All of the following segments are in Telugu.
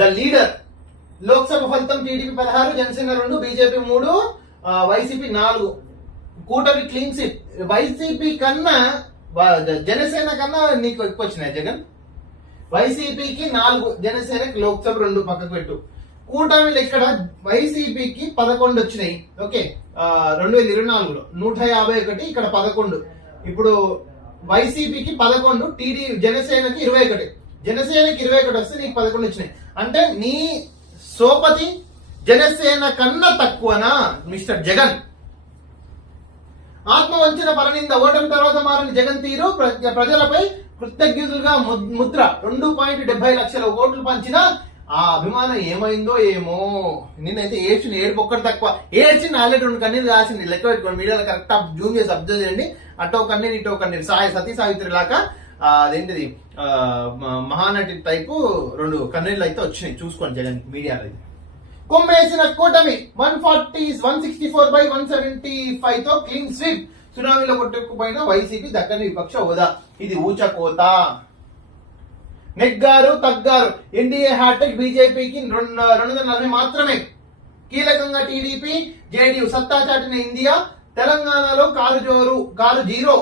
The leader. లోక్సభ ఫలితం టీడీపీ 16, జనసేన 2, బీజేపీ 3, వైసీపీ 4. కూటమి క్లీన్ స్వీప్. వైసీపీ కన్నా జనసేన కన్నా నీకు ఎక్కువ వచ్చినాయి జగన్. వైసీపీకి 4, జనసేనకి లోక్సభ 2 పక్కకు పెట్టు. కూటమిలో ఇక్కడ వైసీపీకి 11 వచ్చినాయి. ఓకే, 2024లో 151, ఇక్కడ 11. ఇప్పుడు వైసీపీకి 11, జనసేనకి 21. జనసేనకి 21 వస్తే నీకు 11 వచ్చినాయి. అంటే నీ సోపతి జనసేన కన్నా తక్కువనా మిస్టర్ జగన్? ఆత్మవంచన పరనింద. ఓటమి తర్వాత మారిన జగన్ తీరు ప్రజలపై కృతజ్ఞతలుగా ముద్ర. 2.70 లక్షల ఓట్లు పంచిన ఆ అభిమానం ఏమైందో ఏమో. నేనైతే ఏడ్చిన ఏడుపు ఒక్కటి తక్కువ. ఏడ్చిన ఆల్రెడీ 2 కన్నీరు కాసింది. లెక్క పెట్టుకోండి, మీడియాలో కరెక్ట్ జూమ్ చేసి అబ్జర్వ్ చేయండి. అటో కన్నీరు ఇటో కన్నీరు. సతీ సావిత్రి లాగా అదేంటిది మహానటి టైపు 2 కన్నీళ్ళు అయితే వచ్చినాయి. చూసుకోండి జగన్ మీడియాలో. కొమ్మేసిన కూటమి 164/175 తో క్లీన్ స్వీప్. సునామీలో కొట్టుకుపోయిన వైసీపీ దక్కని విపక్ష హోదా. ఇది ఊచకోత. నెగ్గారు తగ్గారు. ఎన్డీఏ హ్యాట్రిక్, బీజేపీకి 240 మాత్రమే. కీలకంగా టీడీపీ జేడీయూ సత్తా చాటిన ఇండియా. తెలంగాణలో కారు జీరో.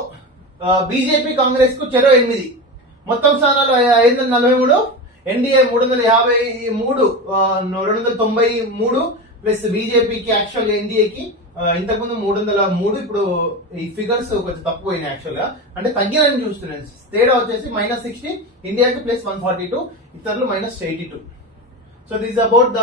బీజేపీ కాంగ్రెస్ కు చెరో 8. మొత్తం స్థానాలు 543. ఎన్డీఏ 353, 293 ప్లస్ బీజేపీకి యాక్చువల్ ఎన్డీఏకి ఇంతకుముందు 303. ఇప్పుడు ఈ ఫిగర్స్ కొంచెం తప్పు పోయినాయి యాక్చువల్ గా, అంటే తగ్గినని చూస్తున్నాను. తేడా వచ్చేసి -60, ఇండియాకి +142, ఇతరులు -82. So this about the